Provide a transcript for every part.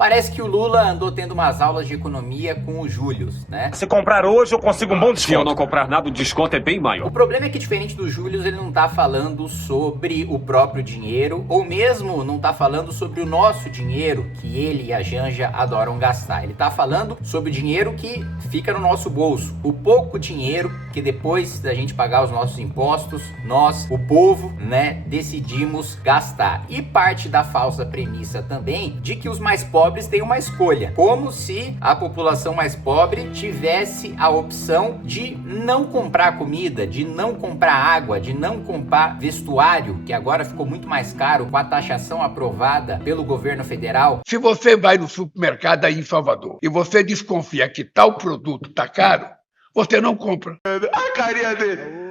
Parece que o Lula andou tendo umas aulas de economia com o Júlio, né? Se comprar hoje, eu consigo um bom desconto. Se eu não comprar nada, o desconto é bem maior. O problema é que, diferente do Júlio, ele não tá falando sobre o próprio dinheiro, ou mesmo não tá falando sobre o nosso dinheiro, que ele e a Janja adoram gastar. Ele tá falando sobre o dinheiro que fica no nosso bolso. O pouco dinheiro que depois da gente pagar os nossos impostos, nós, o povo, né, decidimos gastar. E parte da falsa premissa também de que os mais pobres têm uma escolha, como se a população mais pobre tivesse a opção de não comprar comida, de não comprar água, de não comprar vestuário, que agora ficou muito mais caro com a taxação aprovada pelo governo federal. Se você vai no supermercado aí em Salvador e você desconfia que tal produto tá caro, você não compra. A carinha dele.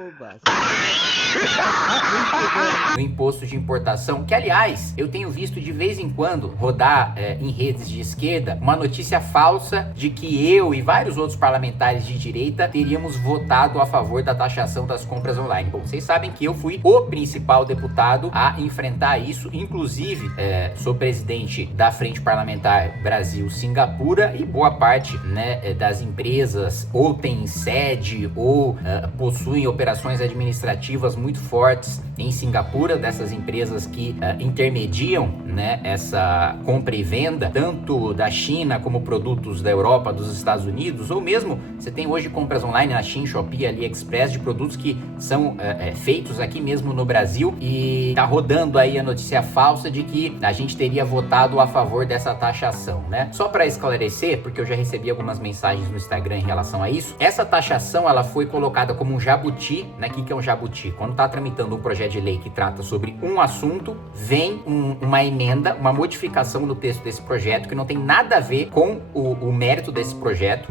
No imposto de importação, que aliás, eu tenho visto de vez em quando rodar em redes de esquerda uma notícia falsa de que eu e vários outros parlamentares de direita teríamos votado a favor da taxação das compras online. Bom, vocês sabem que eu fui o principal deputado a enfrentar isso, inclusive sou presidente da Frente Parlamentar Brasil-Singapura e boa parte, né, das empresas ou tem sede ou possuem operações administrativas muito fortes em Singapura, dessas empresas que intermediam, né, essa compra e venda, tanto da China como produtos da Europa, dos Estados Unidos, ou mesmo você tem hoje compras online na Shein, Shopee, AliExpress de produtos que são feitos aqui mesmo no Brasil, e tá rodando aí a notícia falsa de que a gente teria votado a favor dessa taxação, né? Só para esclarecer, porque eu já recebi algumas mensagens no Instagram em relação a isso, essa taxação ela foi colocada como um jabuti, né? O que é um jabuti? Quando tá tramitando um projeto de lei que trata sobre um assunto, vem uma emenda, uma modificação no texto desse projeto que não tem nada a ver com o mérito desse projeto,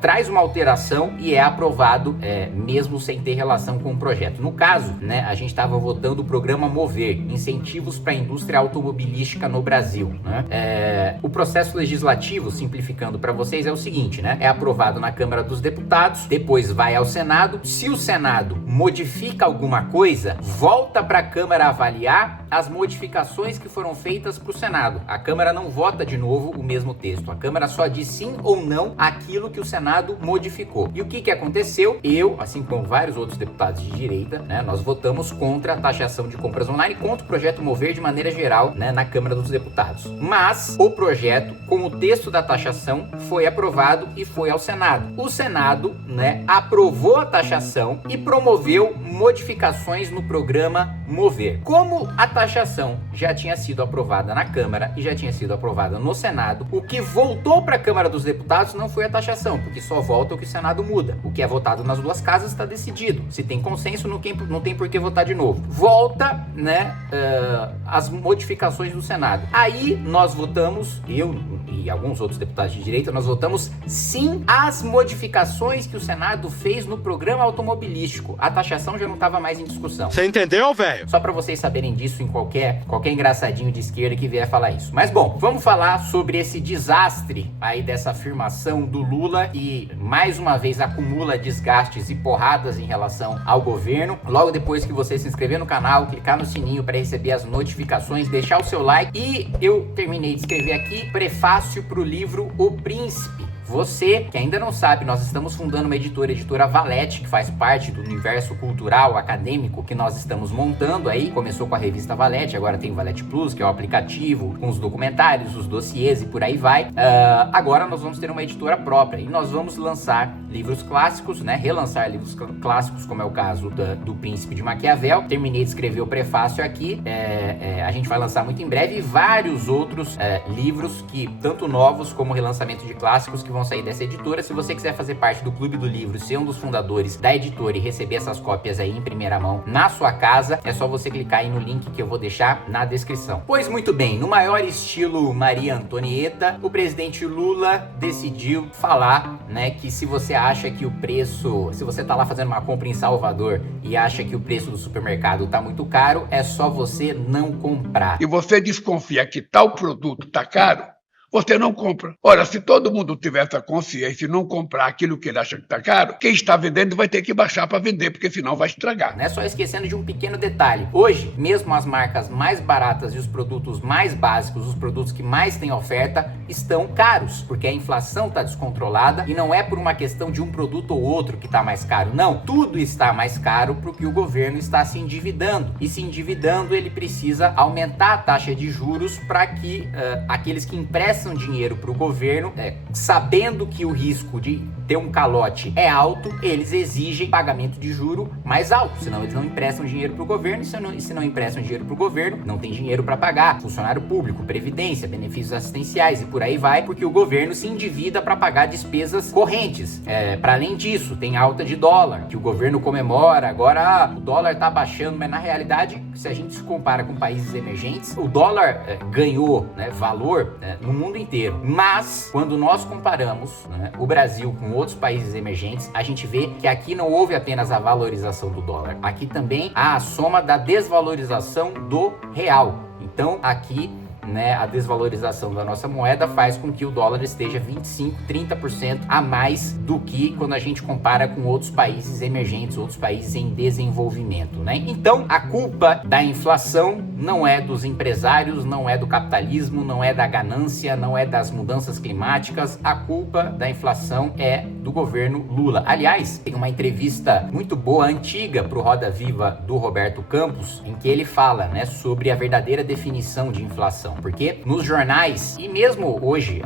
traz uma alteração e é aprovado mesmo sem ter relação com o projeto. No caso, né, a gente estava votando o programa Mover, incentivos para a indústria automobilística no Brasil, né? O processo legislativo, simplificando para vocês, é o seguinte, né? É aprovado na Câmara dos Deputados, depois vai ao Senado. Se o Senado modifica alguma coisa, volta para a Câmara avaliar as modificações que foram feitas para o Senado. A Câmara não vota de novo o mesmo texto. A Câmara só diz sim ou não aquilo que o Senado modificou. E o que aconteceu? Eu, assim como vários outros deputados de direita, né, nós votamos contra a taxação de compras online, contra o projeto Mover de maneira geral, né, na Câmara dos Deputados. Mas o projeto, com o texto da taxação, foi aprovado e foi ao Senado. O Senado, né, aprovou a taxação e promoveu modificações no programa Mover. Como a taxação já tinha sido aprovada na Câmara e já tinha sido aprovada no Senado, o que voltou para a Câmara dos Deputados não foi a taxação, porque só volta o que o Senado muda. O que é votado nas duas casas está decidido. Se tem consenso, não tem por que votar de novo. Volta, né, as modificações do Senado. Aí nós votamos, eu e alguns outros deputados de direita, nós votamos sim às modificações que o Senado fez no programa automobilístico. A taxação já não estava mais em discussão. Você entendeu, velho? Só para vocês saberem disso em qualquer engraçadinho de esquerda que vier falar isso. Mas bom, vamos falar sobre esse desastre aí dessa afirmação do Lula, e mais uma vez acumula desgastes e porradas em relação ao governo. Logo depois que você se inscrever no canal, clicar no sininho para receber as notificações, deixar o seu like, e eu terminei de escrever aqui prefácio pro livro O Príncipe. Você que ainda não sabe, nós estamos fundando uma editora Valete, que faz parte do universo cultural, acadêmico que nós estamos montando aí. Começou com a revista Valete, agora tem o Valete Plus, que é o aplicativo com os documentários, os dossiês e por aí vai. Agora nós vamos ter uma editora própria e nós vamos lançar livros clássicos, né? Relançar livros clássicos, como é o caso do Príncipe de Maquiavel. Terminei de escrever o prefácio aqui. A gente vai lançar muito em breve, e vários outros livros, que tanto novos como relançamento de clássicos, que vão sair dessa editora. Se você quiser fazer parte do Clube do Livro, ser um dos fundadores da editora e receber essas cópias aí em primeira mão na sua casa, é só você clicar aí no link que eu vou deixar na descrição. Pois muito bem, no maior estilo Maria Antonieta, o presidente Lula decidiu falar, né, que se você acha que o preço, se você tá lá fazendo uma compra em Salvador e acha que o preço do supermercado tá muito caro, é só você não comprar. E você desconfia que tal produto tá caro, você não compra. Ora, se todo mundo tiver essa consciência e não comprar aquilo que ele acha que está caro, quem está vendendo vai ter que baixar para vender, porque senão vai estragar. Não é só esquecendo de um pequeno detalhe. Hoje, mesmo as marcas mais baratas e os produtos mais básicos, os produtos que mais têm oferta, estão caros, porque a inflação está descontrolada e não é por uma questão de um produto ou outro que está mais caro. Não, tudo está mais caro porque o governo está se endividando. E se endividando, ele precisa aumentar a taxa de juros para que aqueles que emprestam dinheiro para o governo, sabendo que o risco de ter um calote é alto, eles exigem pagamento de juro mais alto, senão eles não emprestam dinheiro para o governo, e se não emprestam dinheiro para o governo, não tem dinheiro para pagar funcionário público, previdência, benefícios assistenciais e por aí vai, porque o governo se endivida para pagar despesas correntes. Para além disso, tem alta de dólar, que o governo comemora, agora o dólar está baixando, mas na realidade, se a gente se compara com países emergentes, o dólar ganhou valor no mundo inteiro, mas quando nós comparamos o Brasil com outros países emergentes, a gente vê que aqui não houve apenas a valorização do dólar, aqui também há a soma da desvalorização do real. Então aqui a desvalorização da nossa moeda faz com que o dólar esteja 25%, 30% a mais do que quando a gente compara com outros países emergentes, outros países em desenvolvimento, Então, a culpa da inflação não é dos empresários, não é do capitalismo, não é da ganância, não é das mudanças climáticas. A culpa da inflação é do governo Lula. Aliás, tem uma entrevista muito boa, antiga, pro Roda Viva do Roberto Campos, em que ele fala, sobre a verdadeira definição de inflação. Porque nos jornais, e mesmo hoje,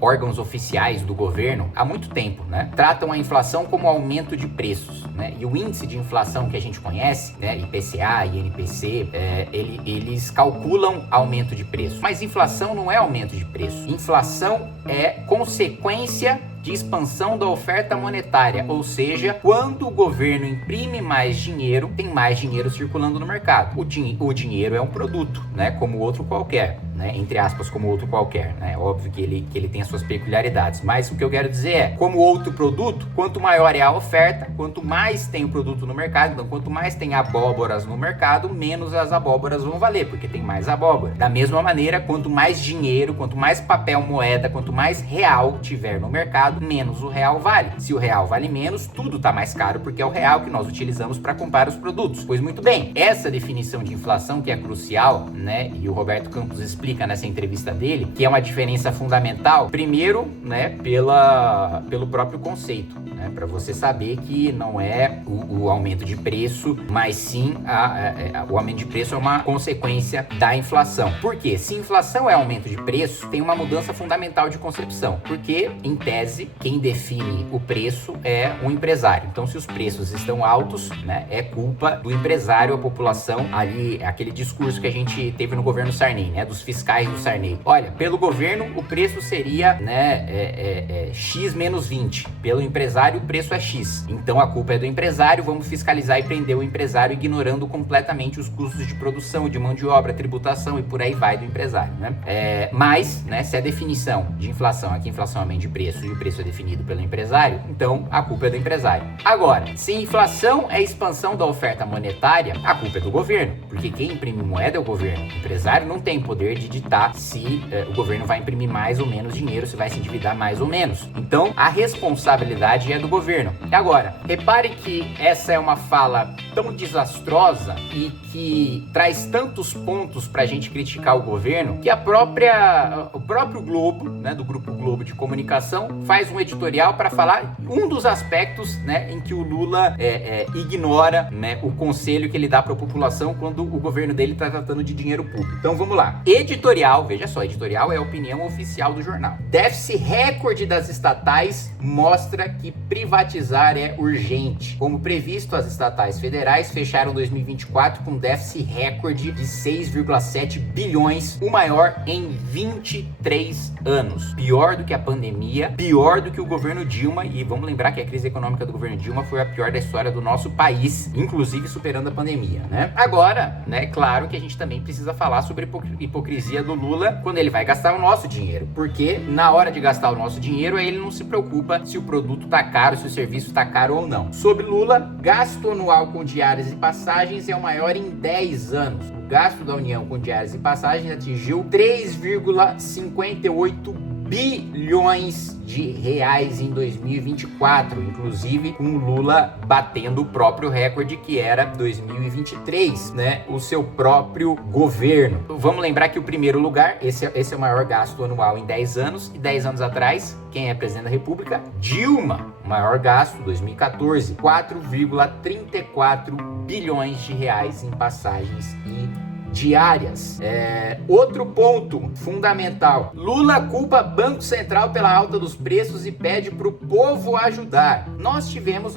órgãos oficiais do governo, há muito tempo, tratam a inflação como aumento de preços, E o índice de inflação que a gente conhece, IPCA, INPC, eles calculam aumento de preço. Mas inflação não é aumento de preço. Inflação é consequência de expansão da oferta monetária, ou seja, quando o governo imprime mais dinheiro, tem mais dinheiro circulando no mercado. O dinheiro é um produto, como outro qualquer, entre aspas, como outro qualquer, Óbvio que ele tem as suas peculiaridades, mas o que eu quero dizer é, como outro produto, quanto maior é a oferta, quanto mais tem o produto no mercado, então quanto mais tem abóboras no mercado, menos as abóboras vão valer, porque tem mais abóbora. Da mesma maneira, quanto mais dinheiro, quanto mais papel moeda, quanto mais real tiver no mercado, menos o real vale. Se o real vale menos, tudo tá mais caro, porque é o real que nós utilizamos para comprar os produtos. Pois muito bem, essa definição de inflação que é crucial, e o Roberto Campos explica nessa entrevista dele, que é uma diferença fundamental, primeiro, pelo próprio conceito, para você saber que não é o aumento de preço, mas sim o aumento de preço é uma consequência da inflação. Por quê? Se inflação é aumento de preço, tem uma mudança fundamental de concepção, porque, em tese, quem define o preço é o empresário. Então, se os preços estão altos, é culpa do empresário, a população, ali, aquele discurso que a gente teve no governo Sarney, dos fiscais do Sarney. Olha, pelo governo, o preço seria, X menos 20. Pelo empresário, o preço é X. Então, a culpa é do empresário, vamos fiscalizar e prender o empresário, ignorando completamente os custos de produção, de mão de obra, tributação e por aí vai do empresário, Mas, se a definição de inflação, aqui inflação é aumento de preço e o preço é definido pelo empresário, então a culpa é do empresário. Agora, se inflação é expansão da oferta monetária, a culpa é do governo, porque quem imprime moeda é o governo. O empresário não tem poder de ditar se o governo vai imprimir mais ou menos dinheiro, se vai se endividar mais ou menos. Então, a responsabilidade é do governo. E agora, repare que essa é uma fala tão desastrosa e que traz tantos pontos pra gente criticar o governo, que o próprio Globo, do Grupo Globo de Comunicação, faz um editorial para falar um dos aspectos, em que o Lula ignora, o conselho que ele dá para a população quando o governo dele está tratando de dinheiro público. Então vamos lá. Editorial, veja só, editorial é a opinião oficial do jornal. Déficit recorde das estatais mostra que privatizar é urgente. Como previsto, as estatais federais fecharam 2024 com déficit recorde de 6,7 bilhões, o maior em 23 anos. Pior do que a pandemia, pior do que o governo Dilma, e vamos lembrar que a crise econômica do governo Dilma foi a pior da história do nosso país, inclusive superando a pandemia, Agora, claro que a gente também precisa falar sobre a hipocrisia do Lula quando ele vai gastar o nosso dinheiro, porque na hora de gastar o nosso dinheiro, ele não se preocupa se o produto tá caro, se o serviço tá caro ou não. Sobre Lula, gasto anual com diárias e passagens é o maior em 10 anos. O gasto da União com diárias e passagens atingiu 3,58 bilhões de reais em 2024, inclusive com o Lula batendo o próprio recorde que era 2023, né? O seu próprio governo. Vamos lembrar que o primeiro lugar, esse é o maior gasto anual em 10 anos, e 10 anos atrás, quem é presidente da República? Dilma. Maior gasto, 2014, 4,34 bilhões de reais em passagens e diárias. Outro ponto fundamental: Lula culpa Banco Central pela alta dos preços e pede pro povo ajudar. Nós tivemos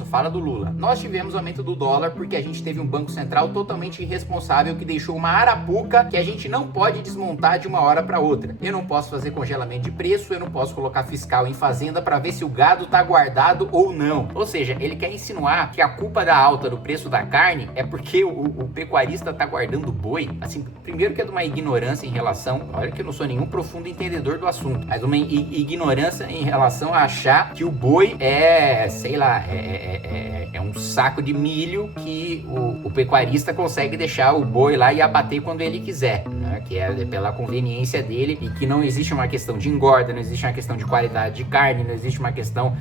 aumento do dólar porque a gente teve um Banco Central totalmente irresponsável que deixou uma arapuca que a gente não pode desmontar de uma hora para outra. Eu não posso fazer congelamento de preço, eu não posso colocar fiscal em fazenda para ver se o gado tá guardado ou não. Ou seja, ele quer insinuar que a culpa da alta do preço da carne é porque o pecuarista tá guardando boi. Assim, primeiro que é de uma ignorância em relação, olha que eu não sou nenhum profundo entendedor do assunto, mas uma ignorância em relação a achar que o boi é, sei lá, é um saco de milho que o pecuarista consegue deixar o boi lá e abater quando ele quiser, né? Que é pela conveniência dele, e que não existe uma questão de engorda, não existe uma questão de qualidade de carne, não existe uma questão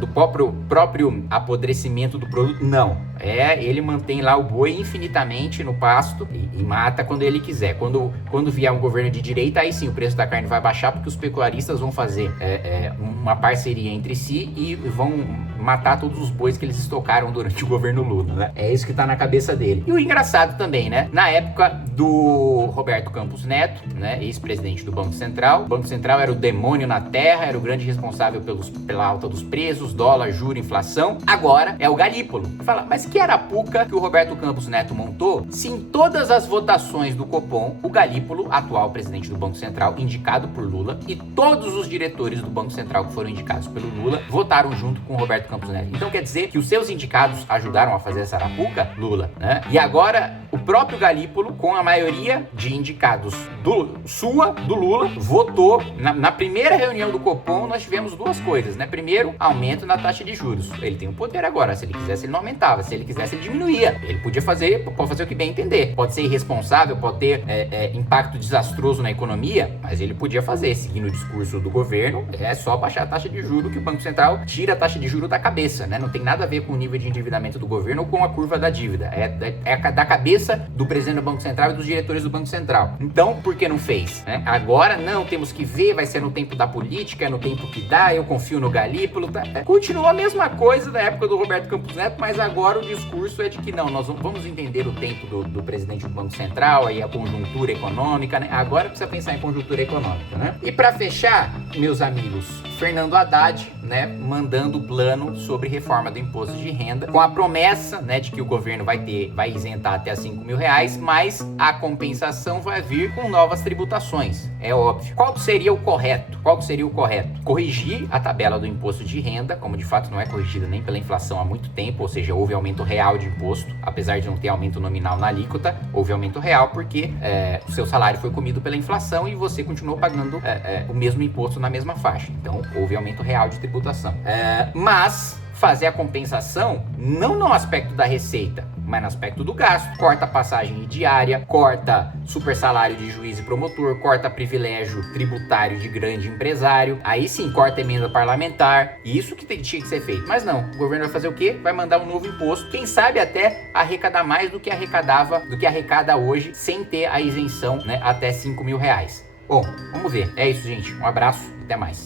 do próprio apodrecimento do produto, não. Ele mantém lá o boi infinitamente no pasto e mata quando ele quiser. Quando vier um governo de direita, aí sim o preço da carne vai baixar, porque os pecuaristas vão fazer uma parceria entre si e vão matar todos os bois que eles estocaram durante o governo Lula, né? É isso que tá na cabeça dele. E o engraçado também, né? Na época do Roberto Campos Neto, né, ex-presidente do Banco Central, o Banco Central era o demônio na terra, era o grande responsável pela alta dos preços, dólar, juro, inflação. Agora é o Galípolo. Fala, mas que arapuca que o Roberto Campos Neto montou, se em todas as votações do Copom, o Galípolo, atual presidente do Banco Central, indicado por Lula, e todos os diretores do Banco Central que foram indicados pelo Lula, votaram junto com o Roberto Campos Neto. Então quer dizer que os seus indicados ajudaram a fazer essa arapuca? Lula, né? E agora o próprio Galípolo, com a maioria de indicados do Lula, votou. Na primeira reunião do Copom, nós tivemos duas coisas, né? Primeiro, aumento na taxa de juros. Ele tem o poder agora. Se ele quisesse, ele não aumentava. Se ele quisesse, ele diminuía. Ele pode fazer o que bem entender. Pode ser irresponsável, pode ter impacto desastroso na economia, mas ele podia fazer, seguindo o discurso do governo, é só baixar a taxa de juros que o Banco Central tira a taxa de juros da cabeça, né? Não tem nada a ver com o nível de endividamento do governo ou com a curva da dívida. É da cabeça do presidente do Banco Central e dos diretores do Banco Central. Então, por que não fez? Né? Agora não, temos que ver, vai ser no tempo da política, é no tempo que dá, eu confio no Galípolo. Tá? Continua a mesma coisa da época do Roberto Campos Neto, mas agora o discurso é de que não, nós vamos entender o tempo do presidente do Banco Central, aí a conjuntura econômica, né? Agora precisa pensar em conjuntura econômica, né? E para fechar, meus amigos, Fernando Haddad, né, mandando o plano sobre reforma do imposto de renda, com a promessa, né, de que o governo vai isentar até R$5.000, mas a compensação vai vir com novas tributações, é óbvio. Qual seria o correto? Corrigir a tabela do imposto de renda, como de fato não é corrigida nem pela inflação há muito tempo, ou seja, houve aumento real de imposto, apesar de não ter aumento nominal na alíquota, houve aumento real porque o seu salário foi comido pela inflação e você continuou pagando o mesmo imposto na mesma faixa. Então, houve aumento real de tributação. Mas fazer a compensação não no aspecto da receita, mas no aspecto do gasto. Corta passagem diária, corta super salário de juiz e promotor, corta privilégio tributário de grande empresário, aí sim corta emenda parlamentar, isso que tinha que ser feito. Mas não, o governo vai fazer o quê? Vai mandar um novo imposto, quem sabe até arrecadar mais do que arrecada hoje, sem ter a isenção, né, até R$5.000. Bom, vamos ver. É isso, gente. Um abraço, até mais.